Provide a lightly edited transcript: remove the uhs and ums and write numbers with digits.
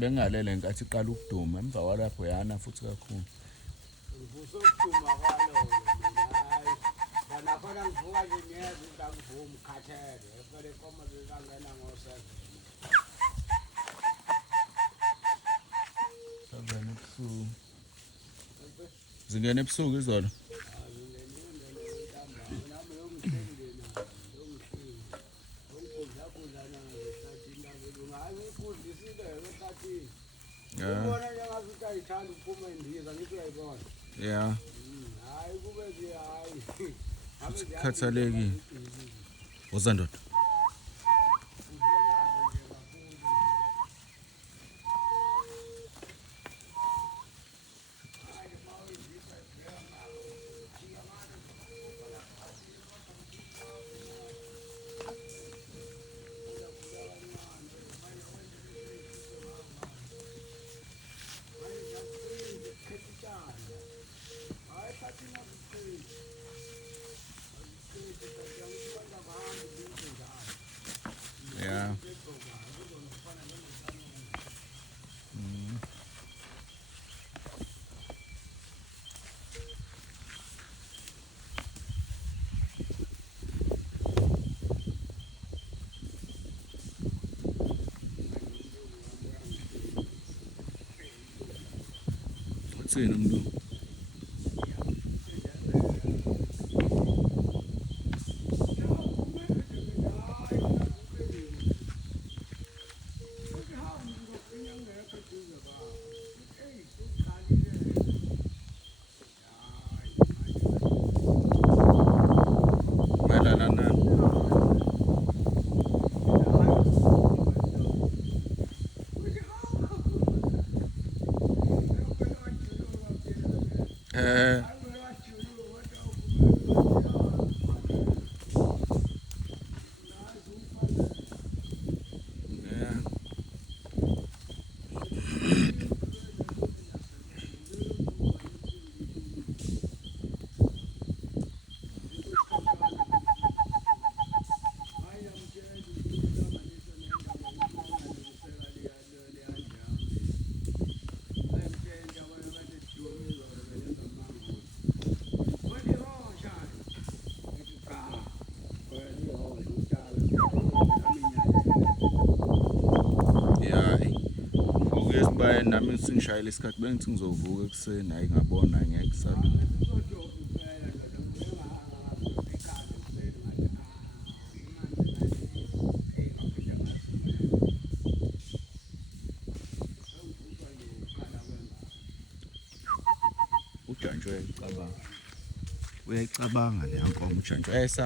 bengalele ngenkathi iqala ukuduma emva kwalapho yana futhi kakhulu. Ngusokuduma kwalo hayi bana khona ngivuka nje ngiyeza ngangivuma ukhathele phela inkomo zizangena ngo7 Sabona ebusuku. Zingena ebusuku izolo. Yeah. Yeah. Khathaleki. Uzandoda. Yeah. Uthini umntu? Baye nami singishayela isikhathi bengithi ngizovuka ekuseni hayi ngabona ngeke kusalula. Ujantshi uyayicabanga le yankomo ujantshi